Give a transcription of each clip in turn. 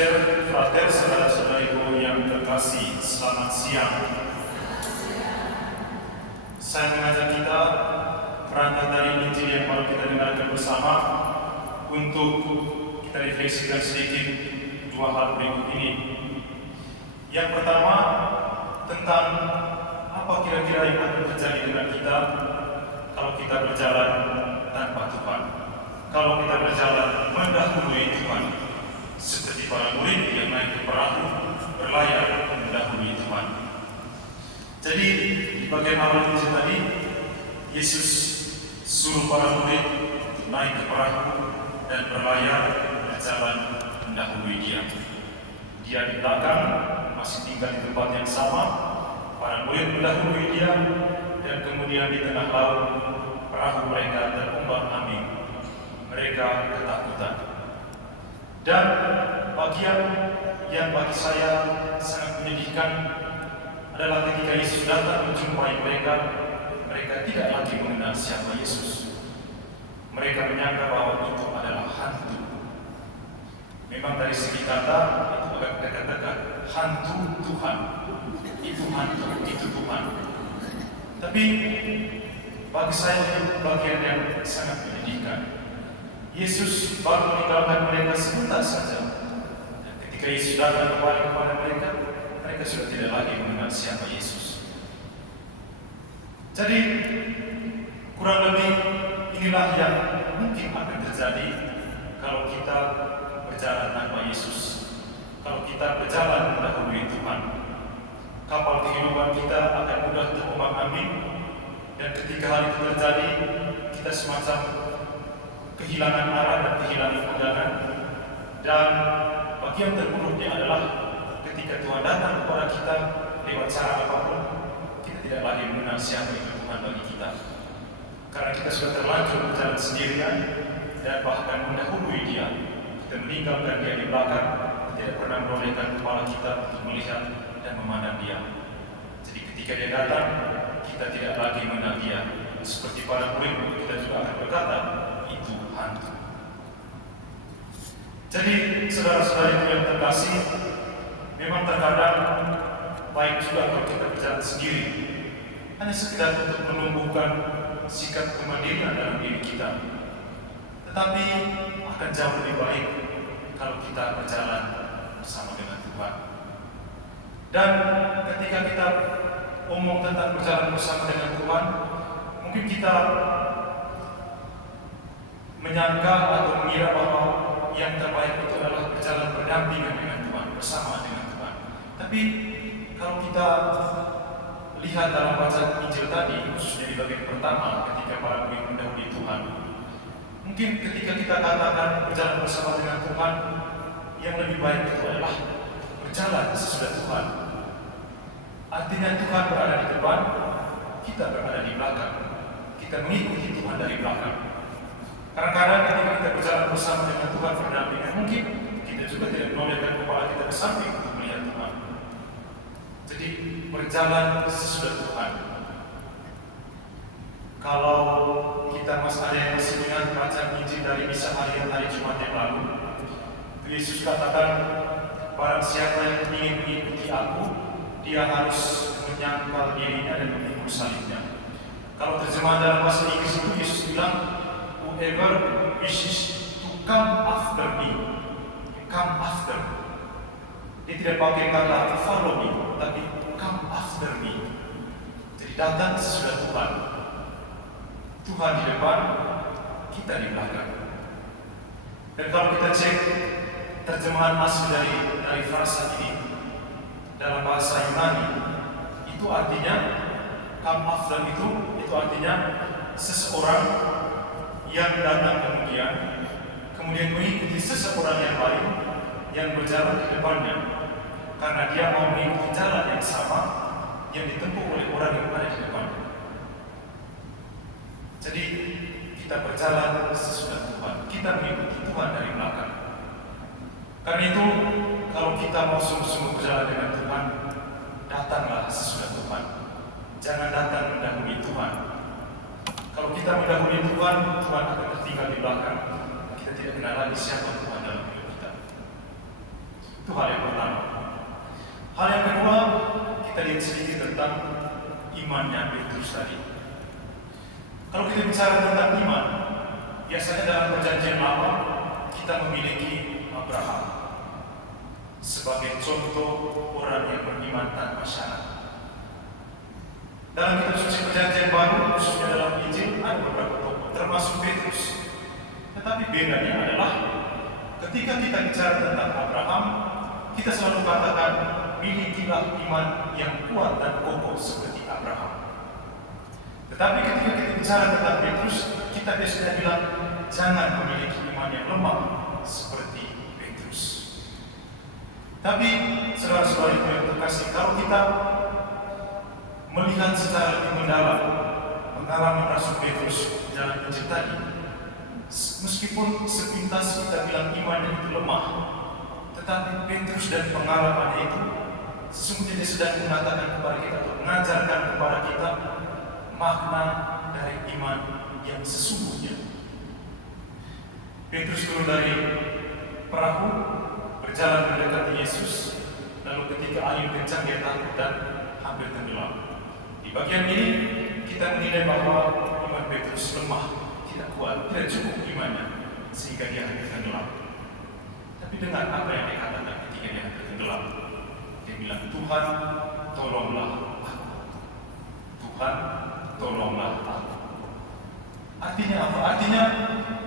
Suster, frater, saudara-saudariku yang terkasih, selamat siang. Saya mengajak kita berangkat dari Injil yang baru kita dengarkan bersama untuk kita refleksikan sedikit dua hal berikut ini. Yang pertama, tentang apa kira-kira yang akan terjadi dengan kita kalau kita berjalan tanpa Tuhan. Kalau kita berjalan mendahului Tuhan, seperti para murid yang naik ke perahu berlayar mendahului Tuhan. Jadi di bagian awal Injil tadi, Yesus suruh para murid naik ke perahu dan berlayar berjalan mendahului Dia. Dia di belakang masih tinggal di tempat yang sama, para murid mendahului Dia, dan kemudian di tengah laut perahu mereka terombang-ambing. Mereka ketakutan. Dan bagian yang bagi saya sangat menyedihkan adalah ketika Yesus datang menjumpai mereka, mereka tidak lagi mengenal siapa Yesus. Mereka menyangka bahwa itu adalah hantu. Memang dari segi kata itu agak dekat-dekat, hantu Tuhan. Itu hantu, itu Tuhan. Tapi bagi saya itu bagian yang sangat menyedihkan. Yesus baru meninggalkan mereka sebentar saja. Dan ketika Yesus datang kembali kepada mereka, mereka sudah tidak lagi mengenal siapa Yesus. Jadi, kurang lebih inilah yang mungkin akan terjadi kalau kita berjalan tanpa Yesus. Kalau kita berjalan mendahului Tuhan, kapal kehidupan kita akan mudah terombang-ambing, dan ketika hal itu terjadi, kita semacam kehilangan arah dan kehilangan pegangan. Dan bagian terburuknya adalah ketika Tuhan datang kepada kita lewat cara apapun, kita tidak lagi mengenal siapa itu Tuhan bagi kita. Karena kita sudah terlanjur berjalan sendirian dan bahkan mendahului Dia. Kita meninggalkan Dia di belakang, tidak pernah menolehkan kepala kita untuk melihat dan memandang Dia. Jadi ketika Dia datang, kita tidak lagi mengenal Dia. Seperti para murid, kita juga akan berkata, itu hantu. Jadi saudara-saudara yang terkasih, memang terkadang baik juga kalau kita berjalan sendiri, hanya sekedar untuk menumbuhkan sikap kemandirian dalam diri kita. Tetapi akan jauh lebih baik kalau kita berjalan bersama dengan Tuhan. Dan ketika kita omong tentang berjalan bersama dengan Tuhan, mungkin kita menyangka atau mengira bahwa yang terbaik itu adalah berjalan berdampingan dengan Tuhan, bersama dengan Tuhan. Tapi kalau kita lihat dalam bacaan Injil tadi, khususnya di bagian pertama ketika para murid mendahului Tuhan, mungkin ketika kita katakan berjalan bersama dengan Tuhan, yang lebih baik itu adalah berjalan sesudah Tuhan. Artinya Tuhan berada di depan, kita berada di belakang. Kita mengikuti Tuhan dari belakang. Kadang-kadang ketika kita berjalan bersama dengan Tuhan berdampingan, mungkin kita juga tidak menolehkan kepala kita ke samping untuk melihat Tuhan. Jadi berjalan sesudah Tuhan. Kalau kita masih ingat baca Injil dari misa hari Jumat yang lalu, Yesus katakan, barang siapa yang ingin mengikuti aku, dia harus menyangkal dirinya dan memikul salibnya. Kalau terjemahan dalam bahasa Inggris itu, Yesus bilang, whoever wishes to come after me, come after. Dia tidak pakai kata follow me, tapi come after me. Jadi datang sesudah Tuhan. Tuhan di depan, kita di belakang. Dan kalau kita cek terjemahan asli dari frasa ini dalam bahasa Yunani, itu artinya come after itu artinya seseorang yang datang kemudian mengikuti seseorang yang lain yang berjalan di depannya, karena dia mau mengikuti jalan yang sama yang ditempuh oleh orang yang ada di depannya. Jadi kita berjalan sesudah Tuhan, kita mengikuti Tuhan dari belakang. Karena itu kalau kita mau sungguh-sungguh berjalan dengan Tuhan, datanglah sesudah Tuhan. Jangan datang mendahului Tuhan. Kalau kita mendahului Tuhan, Tuhan akan tertinggal di belakang. Kita tidak kenal lagi siapa Tuhan dalam hidup kita. Itu hal yang pertama. Hal yang kedua, kita lihat sedikit tentang imannya Petrus tadi. Kalau kita bicara tentang iman, biasanya dalam Perjanjian Lama kita memiliki Abraham sebagai contoh orang yang beriman tanpa syarat. Dalam kitab suci Perjanjian Baru, khususnya dalam Injil, ada beberapa tokoh, termasuk Petrus. Tetapi bedanya adalah ketika kita bicara tentang Abraham, kita selalu katakan milikilah iman yang kuat dan kokoh seperti Abraham. Tetapi ketika kita bicara tentang Petrus, kita biasanya bilang jangan memiliki iman yang lemah seperti Petrus. Tapi saudara-saudari yang terkasih, kalau kita melihat secara lebih mendalam pengalaman Rasul Petrus dalam Injil tadi, meskipun sepintas kita bilang imannya itu lemah, tetapi Petrus dan pengalamannya itu sesungguhnya dia sedang mengatakan kepada kita atau mengajarkan kepada kita makna dari iman yang sesungguhnya. Petrus turun dari perahu, berjalan mendekati Yesus, lalu ketika angin kencang dia takut dan hampir tenggelam. Di bagian ini kita menilai bahwa iman Petrus lemah, tidak kuat, tidak cukup imannya sehingga dia hampir tenggelam. Tapi dengar apa yang dikatakan ketika dia hampir tenggelam. Dia bilang, Tuhan tolonglah aku. Tuhan tolonglah aku. Artinya apa? Artinya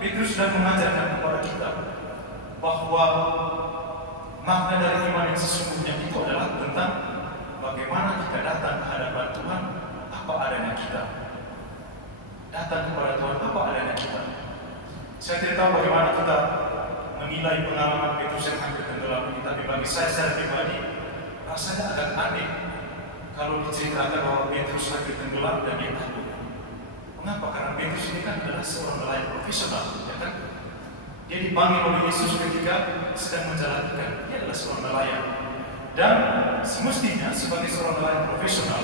Petrus sudah mengajarkan kepada kita bahwa makna dari iman yang sesungguhnya itu adalah tentang bagaimana kita datang ke hadapan Tuhan apa adanya kita. Datang kepada Tuhan apa adanya kita. Saya tidak tahu bagaimana kita menilai pengalaman Petrus yang hampir tenggelam ini, tapi bagi saya secara pribadi rasanya agak aneh kalau diceritakan bahwa Petrus hampir tenggelam dan dia takut. Mengapa? Karena Petrus ini kan adalah seorang nelayan profesional, ya kan? Dia dipanggil oleh Yesus ketika sedang menjalankan. Dia adalah seorang nelayan. Dan semestinya sebagai seorang nelayan profesional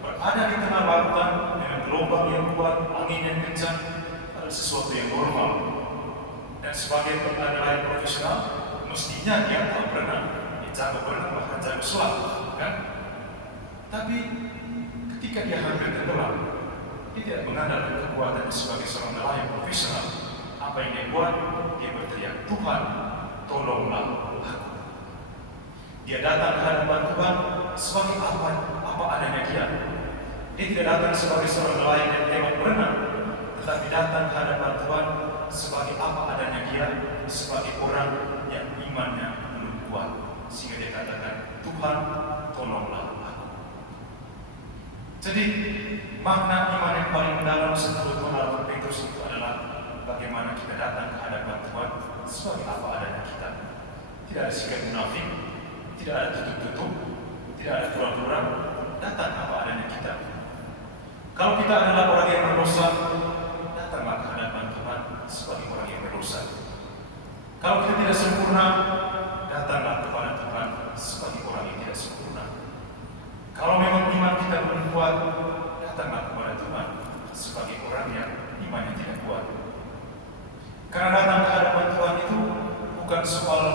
berada di tengah lautan dengan gelombang yang kuat, angin yang kencang adalah sesuatu yang normal. Dan sebagai nelayan profesional, mestinya dia tahu berenang, dia jago berenang, bahkan jago selam, kan? Tapi ketika dia hampir tenggelam, dia tidak mengandalkan kekuatannya sebagai seorang nelayan profesional. Apa yang dia buat? Dia berteriak, Tuhan, tolonglah aku. Dia datang ke hadapan Tuhan sebagai apa adanya dia. Dia tidak datang sebagai seorang nelayan yang hebat berenang, tetapi datang ke hadapan Tuhan sebagai apa adanya dia, sebagai orang yang imannya belum kuat. Sehingga dia katakan, Tuhan, tolonglah aku. Jadi, makna iman yang paling mendalam menurut pengalaman Petrus itu adalah bagaimana kita datang ke hadapan Tuhan sebagai apa adanya kita. Tidak ada sikap munafik, tidak ada tutup-tutup, tidak ada pura-pura, datang apa adanya kita. Kalau kita adalah orang yang berdosa, datanglah ke hadapan Tuhan sebagai orang yang berdosa. Kalau kita tidak sempurna, datanglah kepada Tuhan sebagai orang yang tidak sempurna. Kalau memang iman kita belum kuat, datanglah kepada Tuhan sebagai orang yang imannya tidak kuat. Karena datang ke hadapan Tuhan itu bukan soal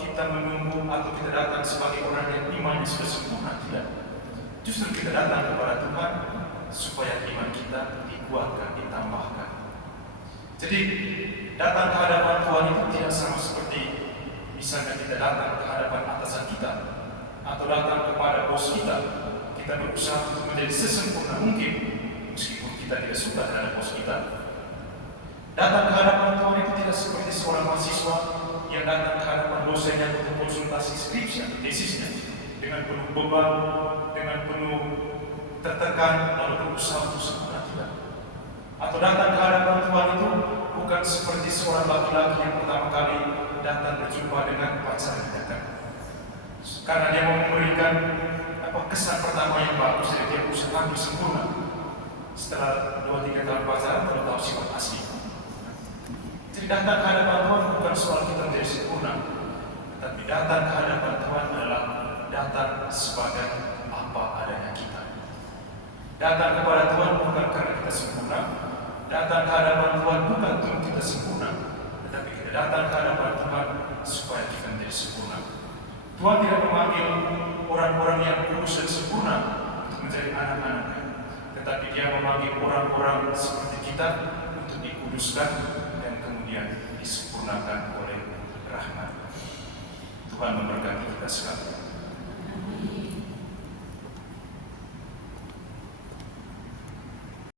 kita menunggu atau kita datang sebagai orang yang imannya sudah sempurna, tidak. Justru kita datang kepada Tuhan supaya iman kita dikuatkan, ditambahkan. Jadi datang ke hadapan Tuhan itu tidak sama seperti misalnya kita datang ke hadapan atasan kita atau datang kepada bos kita. Kita berusaha untuk menjadi sesempurna mungkin meskipun kita tidak suka terhadap bos kita. Datang ke hadapan Tuhan itu tidak seperti seorang mahasiswa yang datang ke hadapan dosennya untuk konsultasi skripsi atau tesisnya dengan penuh beban, dengan penuh tertekan, lalu berusaha untuk sempurna, tidak. Atau datang ke hadapan Tuhan itu bukan seperti seorang laki-laki yang pertama kali datang berjumpa dengan pacarnya, kan? Karena dia mau memberikan kesan pertama yang bagus, jadi dia berusaha hampir sempurna. Setelah 2-3 tahun pacaran, baru tahu sifat asli. Jadi datang ke hadapan Tuhan bukan soal kita menjadi sempurna, tetapi datang ke hadapan Tuhan adalah datang sebagai apa adanya kita. Datang kepada Tuhan bukan karena kita sempurna, datang ke hadapan Tuhan bukan untuk kita sempurna, tetapi kita datang ke hadapan Tuhan supaya kita menjadi sempurna. Tuhan tidak memanggil orang-orang yang kudus dan sempurna untuk menjadi anak-anaknya, tetapi Dia memanggil orang-orang seperti kita untuk dikuduskan dan kemudian disempurnakan oleh rahmat. Tuhan memberkati kita sekalian.